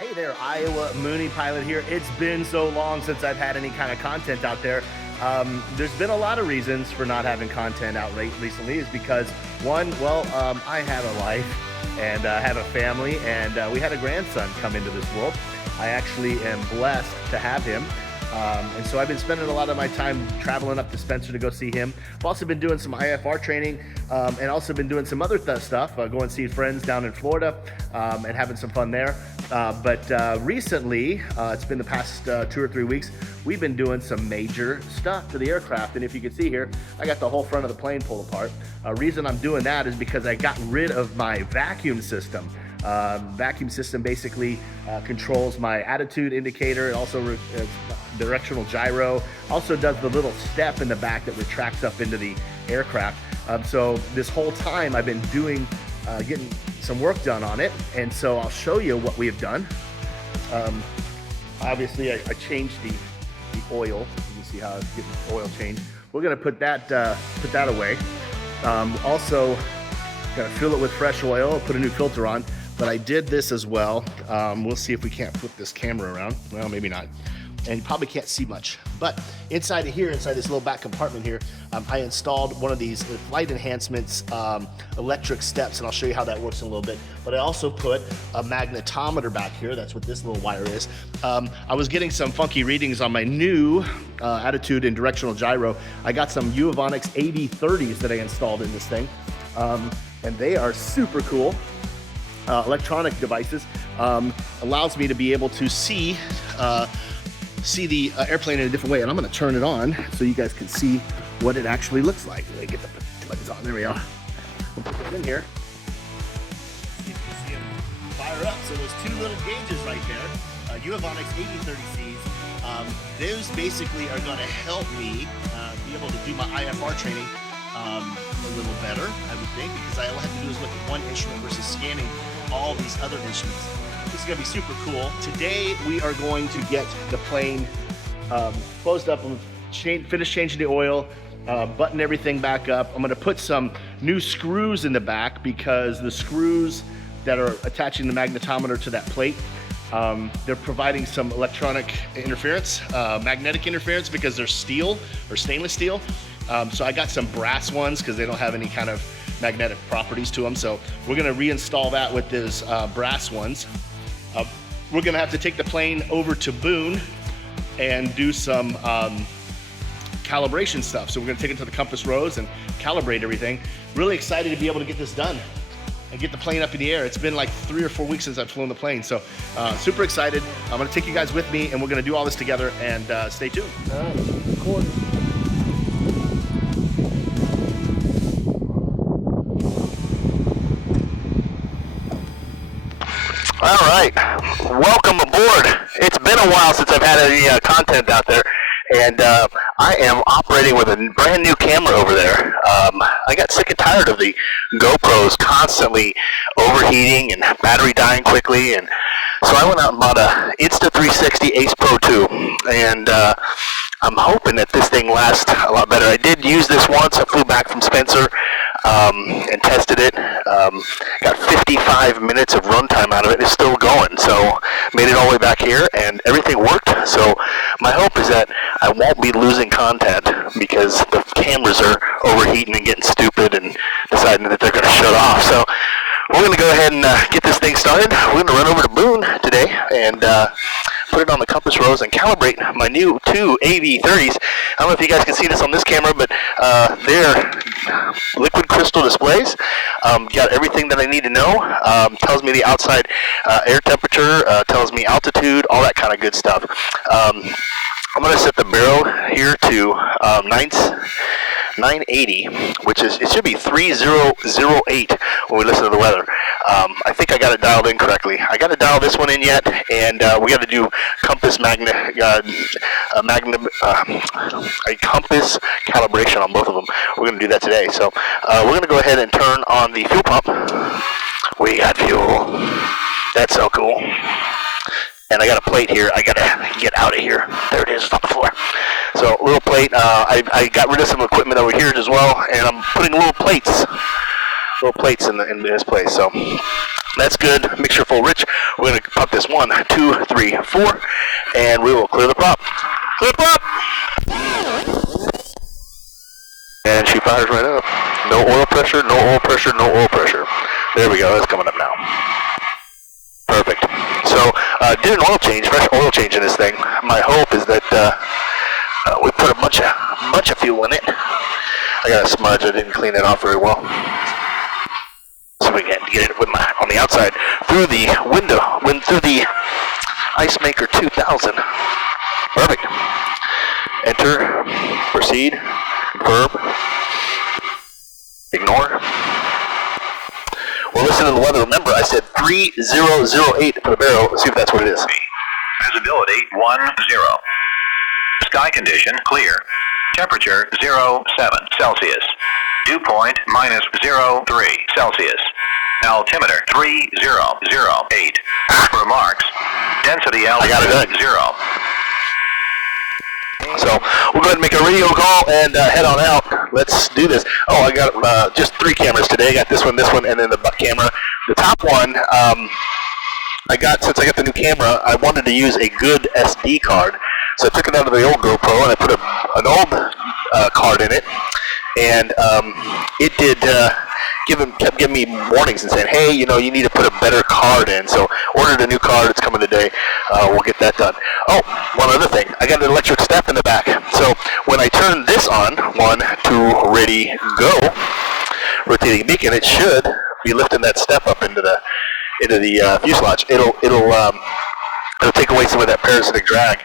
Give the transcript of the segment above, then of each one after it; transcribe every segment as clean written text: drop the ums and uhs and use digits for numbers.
Hey there, Iowa Mooney pilot here. It's been so long since I've had any kind of content out there. There's been a lot of reasons for not having content out recently. Is because one, I had a life and have a family, and we had a grandson come into this world. I actually am blessed to have him. And so I've been spending a lot of my time traveling up to Spencer to go see him. I've also been doing some IFR training and also been doing some other stuff, going to see friends down in Florida and having some fun there. But recently, it's been the past 2 or 3 weeks, we've been doing some major stuff to the aircraft. And if you can see here, I got the whole front of the plane pulled apart. Reason I'm doing that is because I got rid of my vacuum system. Vacuum system basically controls my attitude indicator. It also directional gyro. Also does the little step in the back that retracts up into the aircraft. So this whole time I've been doing, getting some work done on it. And so I'll show you what we have done. Obviously I changed the oil. You can see how it's getting oil changed. We're gonna put that away. Also gonna fill it with fresh oil, put a new filter on. But I did this as well. We'll see if we can't flip this camera around. Well, maybe not. And you probably can't see much. But inside of here, inside this little back compartment here, I installed one of these flight enhancements electric steps, and I'll show you how that works in a little bit. But I also put a magnetometer back here. That's what this little wire is. I was getting some funky readings on my new attitude and directional gyro. I got some whammies 8030s that I installed in this thing. And they are super cool. Electronic devices, allows me to be able to see the airplane in a different way. And I'm going to turn it on so you guys can see what it actually looks like. Let me get the buttons on. There we are. We'll put this in here. You can see them fire up. So those two little gauges right there, whammies 8030Cs, those basically are going to help me be able to do my IFR training a little better, I would think, because all I have to do is look at one instrument versus scanning all these other instruments. This is going to be super cool. Today we are going to get the plane closed up and finish changing the oil, button everything back up. I'm going to put some new screws in the back because the screws that are attaching the magnetometer to that plate, they're providing some electronic interference, magnetic interference, because they're steel or stainless steel. So I got some brass ones because they don't have any kind of magnetic properties to them. So we're gonna reinstall that with these brass ones. We're gonna have to take the plane over to Boone and do some calibration stuff. So we're gonna take it to the compass rose and calibrate everything. Really excited to be able to get this done and get the plane up in the air. It's been like 3 or 4 weeks since I've flown the plane. So super excited. I'm gonna take you guys with me and we're gonna do all this together, and stay tuned. All right, recording. All right, welcome aboard. It's been a while since I've had any content out there, and I am operating with a brand new camera over there. I got sick and tired of the GoPros constantly overheating and battery dying quickly, and so I went out and bought a Insta360 Ace Pro 2, and I'm hoping that this thing lasts a lot better. I did use this once. I flew back from Spencer and tested it. Got 55 minutes of runtime out of it. It's still going, so made it all the way back here, and everything worked. So my hope is that I won't be losing content because the cameras are overheating and getting stupid and deciding that they're going to shut off. So we're going to go ahead and get this thing started. We're going to run over to Boone today and put it on the compass rose and calibrate my new 2 AV30s. I don't know if you guys can see this on this camera, but they're liquid crystal displays. Got everything that I need to know. Tells me the outside air temperature, tells me altitude, all that kind of good stuff. I'm going to set the barrel here to 980, which is, it should be 3008 when we listen to the weather. I think I got it dialed in correctly. I got to dial this one in yet, and we got to do compass a compass calibration on both of them. We're going to do that today. So we're going to go ahead and turn on the fuel pump. We got fuel. That's so cool. And I got a plate here. I got to get out of here. There it is, it's on the floor. So a little plate. I got rid of some equipment over here as well, and I'm putting little plates in this place. So That's good. Mixture full rich. We're going to pump this 1, 2, 3, 4, and we will clear the prop. Clear the prop! And she fires right up. No oil pressure, no oil pressure, no oil pressure. There we go. That's coming up now. Perfect. So, did an oil change, fresh oil change in this thing. My hope is that we put a bunch of fuel in it. I got a smudge. I didn't clean it off very well. So we can get it with on the outside through the window, through the Ice Maker 2000. Perfect. Enter, proceed, confirm, ignore. Well, listen to the weather. Remember, I said 3008 for the barrel. Let's see if that's what it is. Visibility 10. Sky condition clear. Temperature 07 Celsius. Dew point -03 Celsius. Altimeter 3008. Remarks. Density altitude 0. So we'll go ahead and make a radio call and head on out. Let's do this. Oh, I got just 3 cameras today. I got this one, and then the butt camera. The top one, since I got the new camera, I wanted to use a good SD card. So I took it out of the old GoPro and I put an old card in it, and it did kept giving me warnings and saying, hey, you need to put a better card in. So ordered a new card. It's coming today. We'll get that done. Oh, one other thing. I got an electric step in the back. So when I turn this on, 1, 2, ready, go, rotating beacon, it should be lifting that step up into the fuselage. It'll take away some of that parasitic drag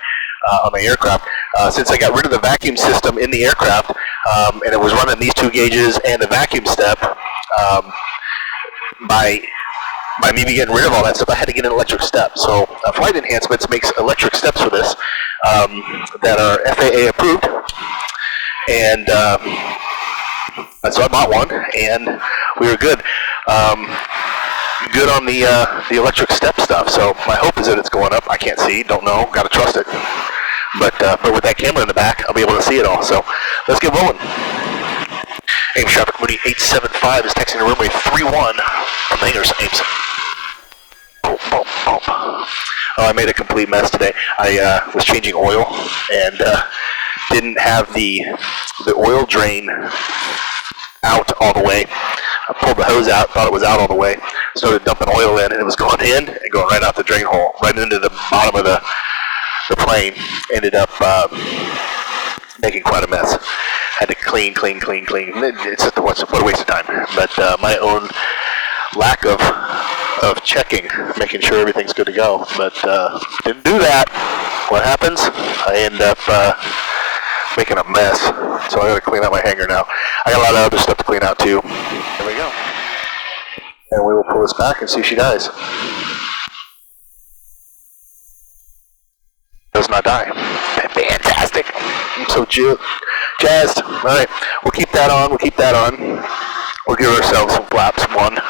on the aircraft. Since I got rid of the vacuum system in the aircraft, and it was running these 2 gauges and the vacuum step, by me getting rid of all that stuff, I had to get an electric step. So Flight Enhancements makes electric steps for this that are FAA approved, and so I bought one, and we were good. Good on the electric step stuff. So my hope is that it's going up. I can't see, don't know, gotta trust it. But with that camera in the back, I'll be able to see it all. So let's get rolling. Ames traffic, Mooney 875 is texting to runway 31 from the hangars. Ames. Boom, boom, boom. Oh, I made a complete mess today. I was changing oil and didn't have the oil drain out all the way. I pulled the hose out, thought it was out all the way, started dumping oil in, and it was going in and going right out the drain hole, right into the bottom of the plane. Ended up making quite a mess. Had to clean. It's just what a waste of time. But my own lack of checking, making sure everything's good to go. But didn't do that. What happens? I end up making a mess. So I gotta clean out my hangar now. I got a lot of other stuff to clean out too. There we go. And we will pull this back and see if she dies. Does not die. Fantastic. I'm so jazzed. All right, we'll keep that on. We'll give ourselves some flaps. 1,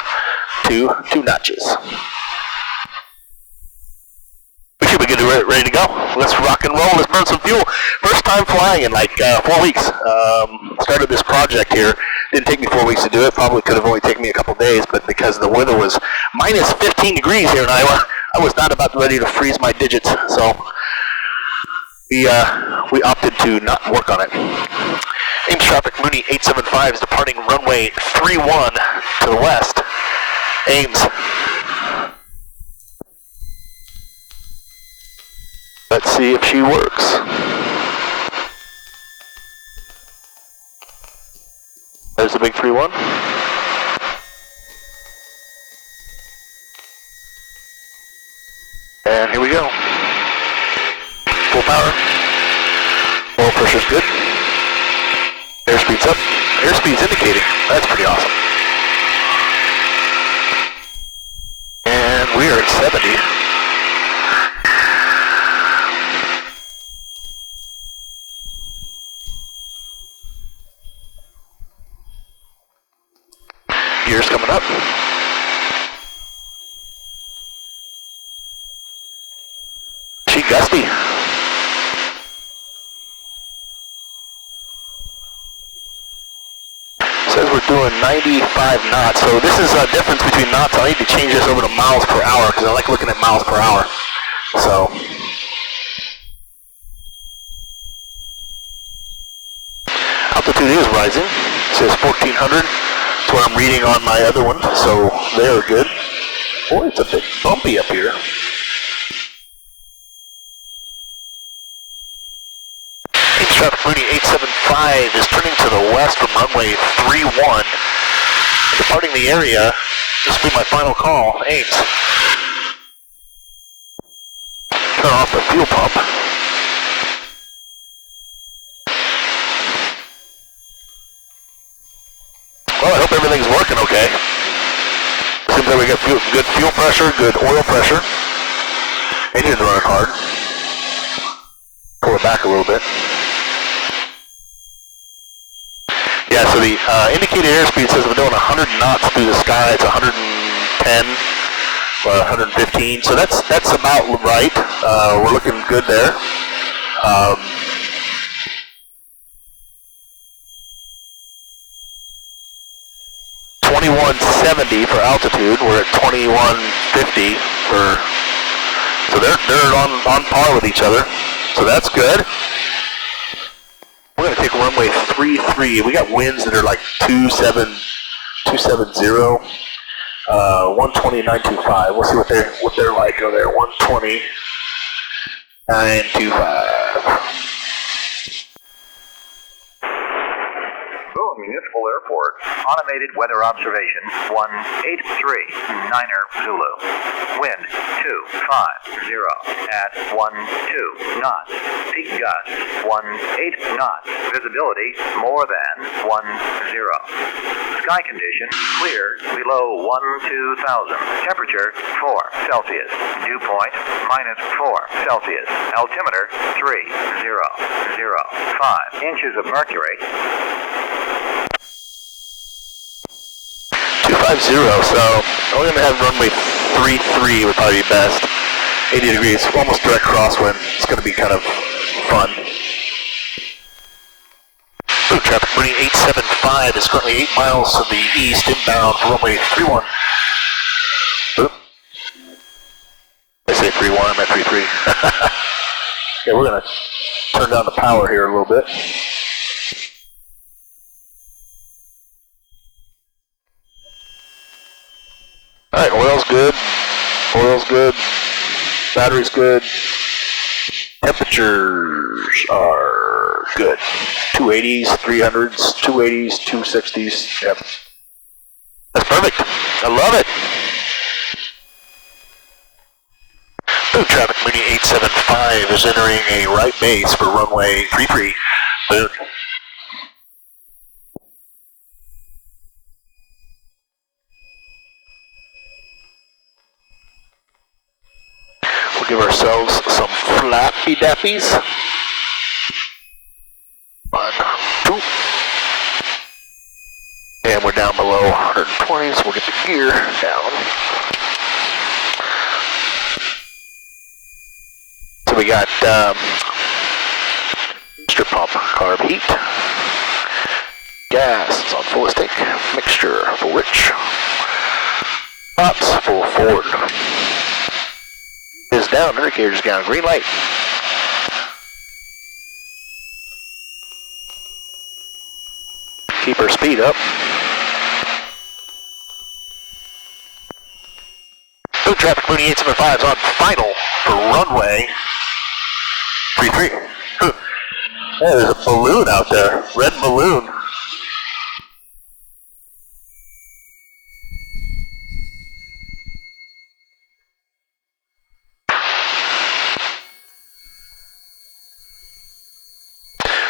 2 notches. We should be good, ready to go. Let's rock and roll. Let's burn some fuel. First time flying in like 4 weeks. Started this project here. Didn't take me 4 weeks to do it. Probably could have only taken me a couple days, but because the weather was minus 15 degrees here in Iowa, I was not about ready to freeze my digits. So we opted to not work on it. Ames traffic, Mooney 875 is departing runway 31 to the west. Ames. Let's see if she works. There's the big 3-1. And here we go. Full power. Oil pressure's good. Airspeed's up. Airspeed's indicating. That's pretty awesome. And we are at 70. Gears coming up. She gusty. Says we're doing 95 knots. So this is a difference between knots. I need to change this over to miles per hour because I like looking at miles per hour. So altitude is rising. It says 1400. That's what I'm reading on my other one. So they are good. Boy, it's a bit bumpy up here. Traffic Mooney 875 is turning to the west from runway 31. Departing the area, this will be my final call, Ames. Turn off the fuel pump. Well, I hope everything's working okay. Seems like we got good fuel pressure, good oil pressure. Engine's running hard. Pull it back a little bit. Yeah, so the indicated airspeed says we're doing 100 knots through the sky. It's 110, 115. So that's about right. We're looking good there. 2170 for altitude. We're at 2150 for. So they're on par with each other. So that's good. We're going to take runway 33. We got winds that are like 270, 120.925. We'll see what they're like over there. 120.925. Boone Municipal Airport. Automated weather observation 183 Niner Zulu. Wind 250 at 12 knots. Peak gusts 18 knots. Visibility more than 10. Sky condition clear below 12,000. Temperature 4 Celsius. Dew point -4 Celsius. Altimeter 3005 inches of mercury. 250, so we're going to have runway 33 would probably be best. 80 degrees, almost direct crosswind. It's going to be kind of fun. Ooh, traffic Mooney 875 is currently 8 miles to the east, inbound for runway 31. Oop. I say 31, I'm at 33. Okay, we're going to turn down the power here a little bit. Alright, oil's good. Oil's good. Battery's good. Temperatures are good. 280s, 300s, 280s, 260s. Yep. That's perfect. I love it. Boone traffic Mooney 875 is entering a right base for runway 33. Boone. We'll give ourselves some flappy dappies. 1, 2. And we're down below 120, so we'll get the gear down. So we got mixture pump, carb heat. Gas is on fullest tank. Mixture full rich. Props full forward. Is down, indicator's down, green light. Keep our speed up. Boone traffic Mooney 875 is on final for runway 33. Hey, there's a balloon out there, red balloon.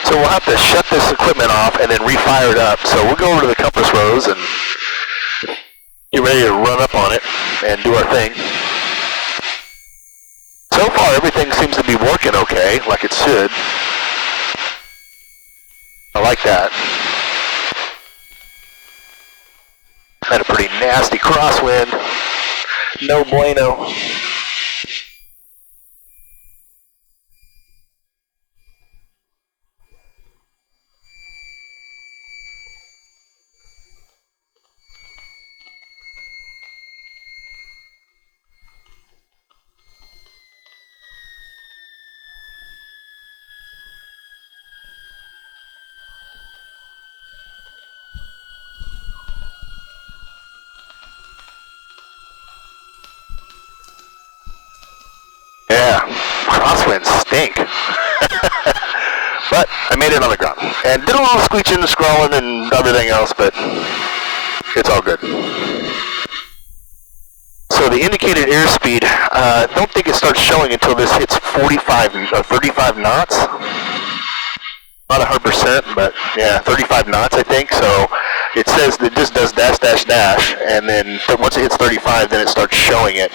So we'll have to shut this equipment off and then refire it up. So we'll go over to the compass rose and get ready to run up on it and do our thing. So far everything seems to be working okay, like it should. I like that. Had a pretty nasty crosswind. No bueno. crosswinds stink. But I made it on the ground. And did a little screeching and scrolling and everything else, but it's all good. So the indicated airspeed, I don't think it starts showing until this hits 45 or 35 knots. Not 100%, but yeah, 35 knots I think. So it says that it just does dash, dash, dash, and then once it hits 35, then it starts showing it.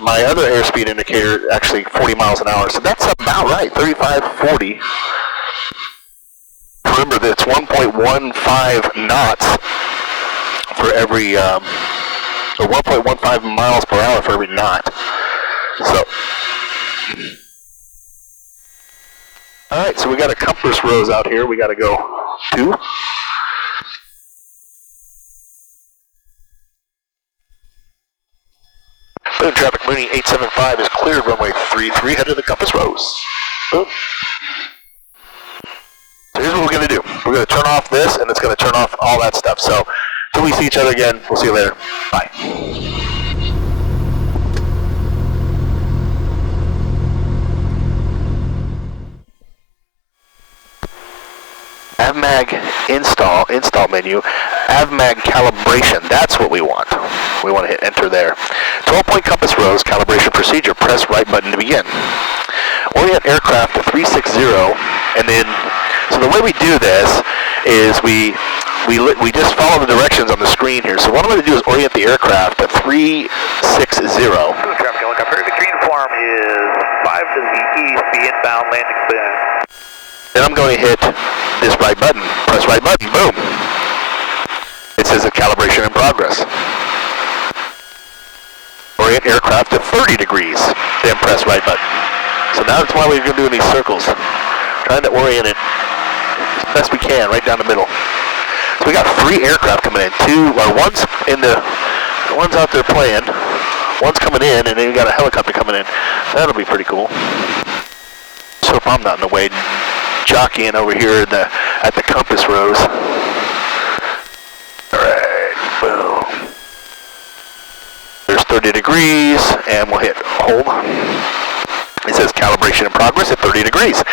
My other airspeed indicator actually 40 miles an hour, so that's about right, 35, 40. Remember that it's 1.15 knots for every, or 1.15 miles per hour for every knot. So, all right, so we got a compass rose out here we got to go to. Boom, traffic Mooney 875 is cleared runway 33, head to the compass rose. Boom. So here's what we're going to do. We're going to turn off this, and it's going to turn off all that stuff. So until we see each other again, we'll see you later. Bye. AvMag install menu, AvMag calibration, that's what we want. We want to hit enter there. 12-point compass rose, calibration procedure, press right button to begin. Orient aircraft to 360, and then, so the way we do this is we just follow the directions on the screen here. So what I'm going to do is orient the aircraft to 360. Traffic helicopter, the green form is 5 to the east, the inbound landing bin. Then I'm going to hit this right button. Press right button. Boom. It says a calibration in progress. Orient aircraft to 30 degrees. Then press right button. So now that's why we're going to do these circles. Trying to orient it as best we can, right down the middle. So we got 3 aircraft coming in. One's in one's out there playing. One's coming in, and then we got a helicopter coming in. That'll be pretty cool. So if I'm not in the way, jockeying over here at the compass rose. Alright, boom. There's 30 degrees, and we'll hit hold. It says calibration in progress at 30 degrees.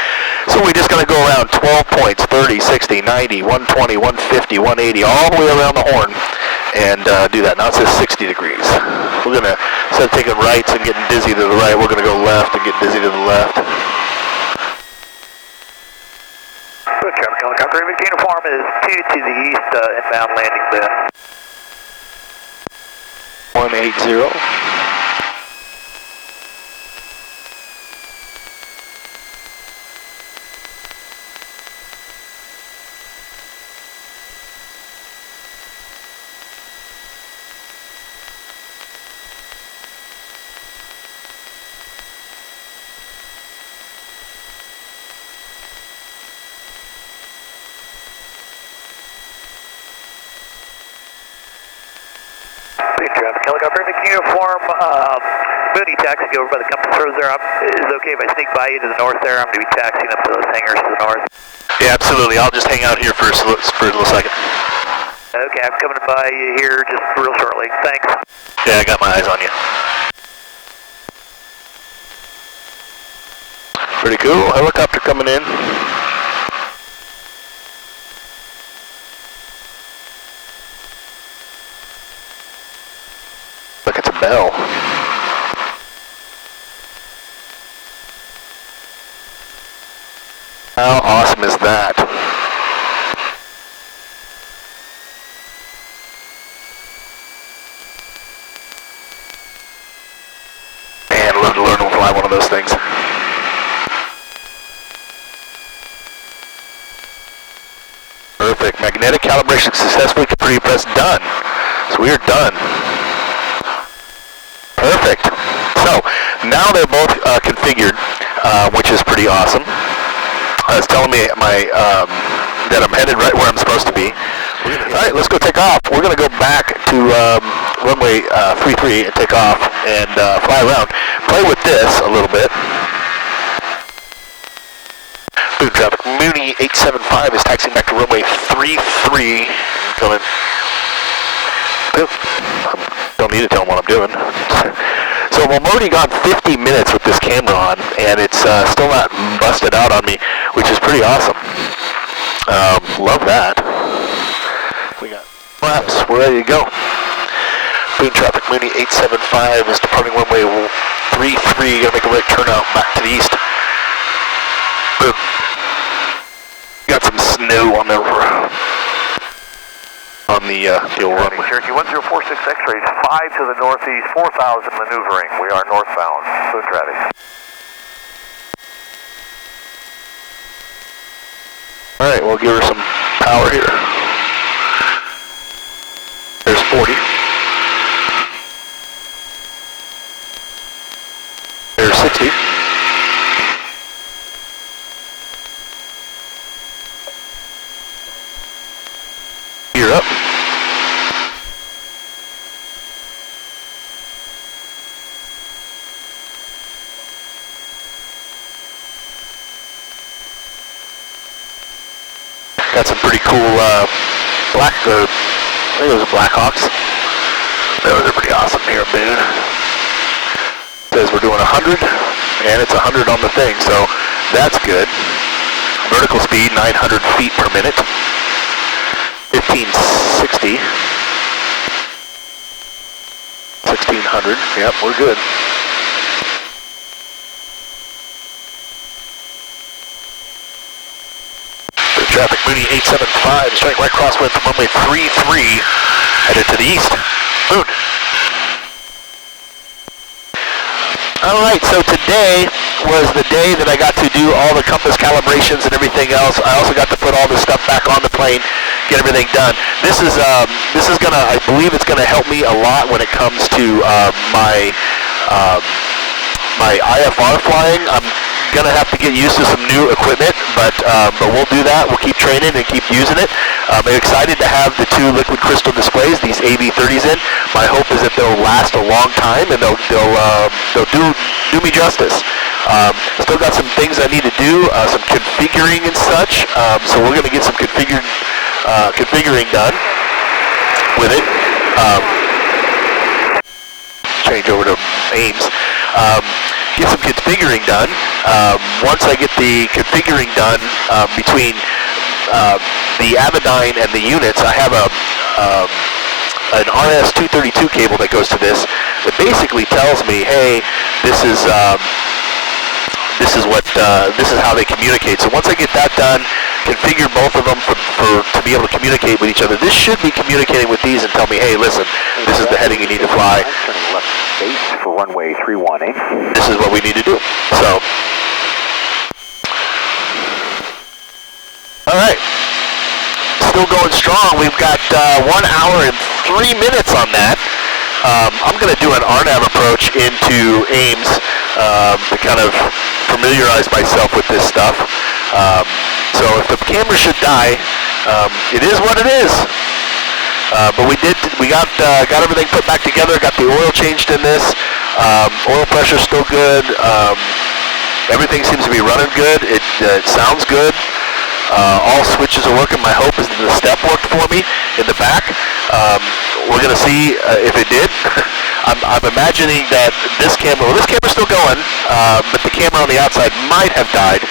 So we just got to go around 12 points, 30, 60, 90, 120, 150, 180, all the way around the horn, and do that. Now it says 60 degrees. We're going to, instead of taking rights and getting dizzy to the right, we're going to go left and get dizzy to the left. Traffic helicopter, the uniform is 2 to the east, inbound landing bin. 180. Traffic helicopter, the uniform, Mooney taxi over by the compass rose there. Is it okay if I sneak by you to the north there? I'm going to be taxiing up to those hangars to the north. Yeah, absolutely. I'll just hang out here for a little second. Okay, I'm coming by you here just real shortly. Thanks. Yeah, I got my eyes on you. Pretty cool. Helicopter coming in. Look, it's a bell. How awesome is that? Man, I'd love to learn to fly one of those things. Perfect. Magnetic calibration successfully completed. Press done. So we are done. Perfect. So now they're both configured, which is pretty awesome. It's telling me that I'm headed right where I'm supposed to be. All right, let's go take off. We're going to go back to runway 33 and take off and fly around. Play with this a little bit. Boom traffic. Mooney 875 is taxiing back to runway 33. Coming. Boom. Don't need to tell them what I'm doing. So we've already gone 50 50 minutes with this camera on, and it's still not busted out on me, which is pretty awesome. Love that. We got maps. We're ready to go. Boone traffic, Mooney 875 is departing runway 33. Gonna make a right turn out back to the east. Boom. Got some snow on the old runway. Cherokee 1046 X-rays, 5 to the northeast, 4000 maneuvering. We are northbound. Boone traffic. All right, we'll give her some power here. There's 40. There's 60. You're up. Got some pretty cool I think those are Blackhawks. Those are pretty awesome here at Boone. Says we're doing 100, and it's 100 on the thing, so that's good. Vertical speed 900 feet per minute. 1560. 1600. Yep, we're good. Traffic, Mooney 875, starting right crosswind from runway 33, headed to the east. Boone. Alright, so today was the day that I got to do all the compass calibrations and everything else. I also got to put all this stuff back on the plane, get everything done. This is gonna, I believe it's gonna help me a lot when it comes to my IFR flying. I'm gonna have to get used to some new equipment, but we'll do that. We'll keep training and keep using it. I'm excited to have the 2 liquid crystal displays, these AV30s in. My hope is that they'll last a long time and they'll do me justice. Still got some things I need to do, some configuring and such. So we're gonna get some configuring done with it. Change over to Ames. Get some configuring done. Once I get the configuring done between the Avidyne and the units, I have an RS-232 cable that goes to this that basically tells me, hey, this is how they communicate. So once I get that done, configure both of them to be able to communicate with each other. This should be communicating with these and tell me, hey, listen, this is the heading you need to fly. Turning left base for runway 318. This is what we need to do. So, all right, still going strong. We've got 1 hour and 3 minutes on that. I'm going to do an RNAV approach into Ames to kind of familiarize myself with this stuff. So if the camera should die, it is what it is. But we got everything put back together, got the oil changed in this. Oil pressure's still good. Everything seems to be running good. It sounds good. All switches are working. My hope is that the step worked for me in the back. We're going to see if it did. I'm imagining that this camera's still going, but the camera on the outside might have died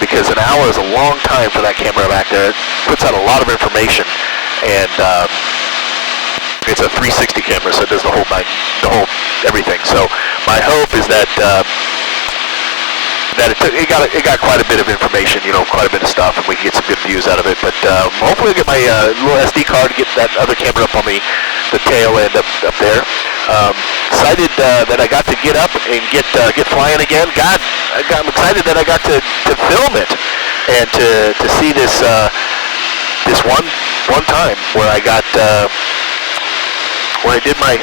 because an hour is a long time for that camera back there. It puts out a lot of information, and it's a 360 camera, so it does the whole everything. So my hope is that it got quite a bit of information, quite a bit of stuff, and we can get some good views out of it. But hopefully I'll get my little SD card to get that other camera up on the tail end up there. Excited that I got to get up and get flying again. I'm excited that I got to film it and to see this one time where I got where I did my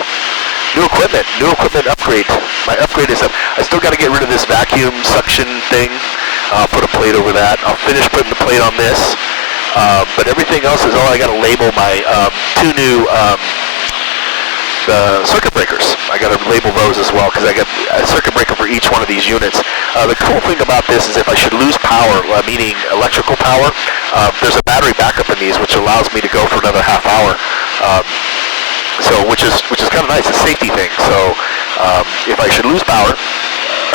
new equipment upgrade. My upgrade is up. I still got to get rid of this vacuum suction thing. I'll put a plate over that. I'll finish putting the plate on this. But everything else is all I got to label my 2 new circuit breakers. I got to label those as well because I got a circuit breaker for each one of these units. The cool thing about this is if I should lose power, meaning electrical power, there's a battery backup in these which allows me to go for another half hour. So which is kind of nice, a safety thing. So if I should lose power,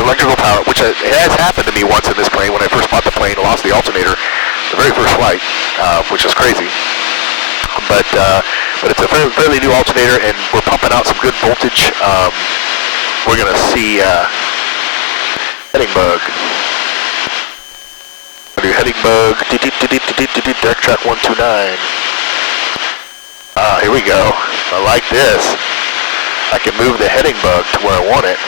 electrical power, which it has happened to me once in this plane when I first bought the plane, lost the alternator the very first flight, which is crazy. But it's a fairly new alternator, and we're pumping out some good voltage. We're going to see heading bug. Do heading bug, direct track 129. Here we go. I like this. I can move the heading bug to where I want it.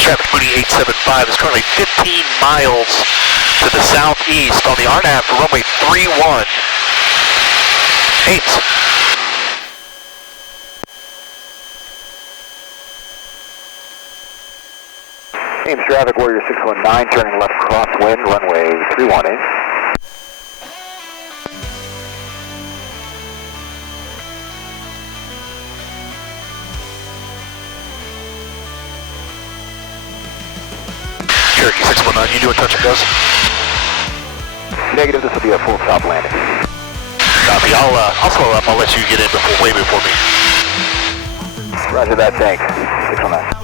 Traffic Mooney 875 is currently 15 miles to the southeast on the RNAV for runway 31. Ames. Ames traffic, Warrior 619, turning left crosswind, runway 31 Ames. Cherokee 619, you doing touch and goes? Negative, this will be a full stop landing. Copy, I'll slow up, I'll let you get in way before me. Roger that, thanks. 619.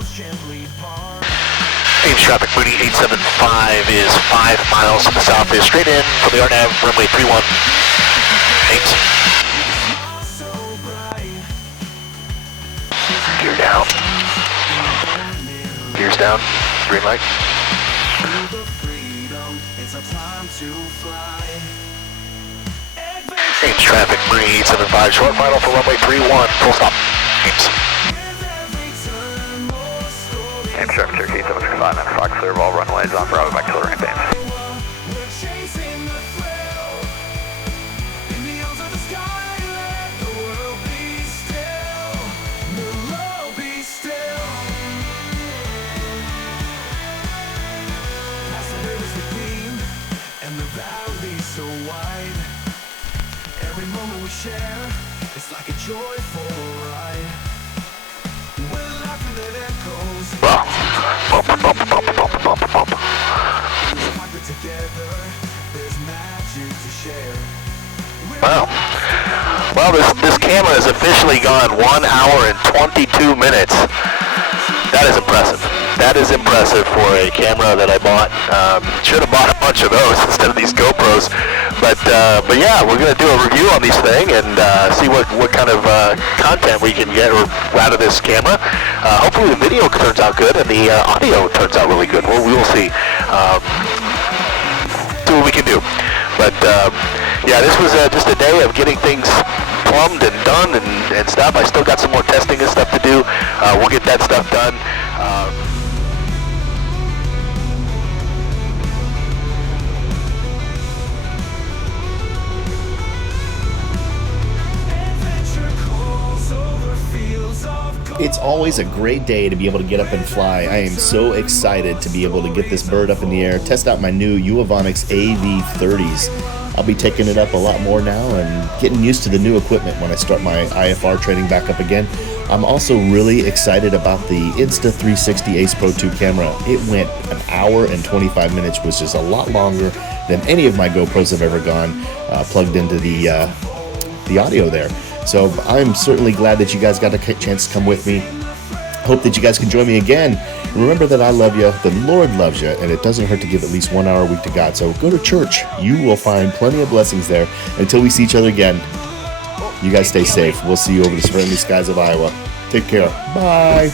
Ames traffic, Mooney 875 is 5 miles to the southeast, straight in from the RNAV, runway 31. Ames. Gear down. Gears down, green light. Ames traffic, Mooney 875, short final for runway 31, full stop. Ames. Ames traffic, Cherokee 765, and Fox clear of all runways on Bravo back to the ramp, Ames. It's like a joyful ride. We're laughing at echoes. Together, there's magic to share. Wow. Well, this camera has officially gone 1 hour and 22 minutes. That is impressive. That is impressive for a camera that I bought. Should have bought a bunch of those instead of these GoPros. But yeah, we're going to do a review on these thing and see what kind of content we can get out of this camera. Hopefully the video turns out good and the audio turns out really good. Well, we will see. See what we can do. But yeah, this was just a day of getting things plumbed and done and stuff. I still got some more testing and stuff to do. We'll get that stuff done. It's always a great day to be able to get up and fly. I am so excited to be able to get this bird up in the air, test out my new Whammies AV30s. I'll be taking it up a lot more now and getting used to the new equipment when I start my IFR training back up again. I'm also really excited about the Insta360 Ace Pro 2 camera. It went 1 hour and 25 minutes, which is a lot longer than any of my GoPros have ever gone plugged into the audio there. So I'm certainly glad that you guys got a chance to come with me. Hope that you guys can join me again. Remember that I love you, the Lord loves you, and it doesn't hurt to give at least 1 hour a week to God. So go to church. You will find plenty of blessings there. Until we see each other again, you guys stay safe. We'll see you over the friendly skies of Iowa. Take care. Bye.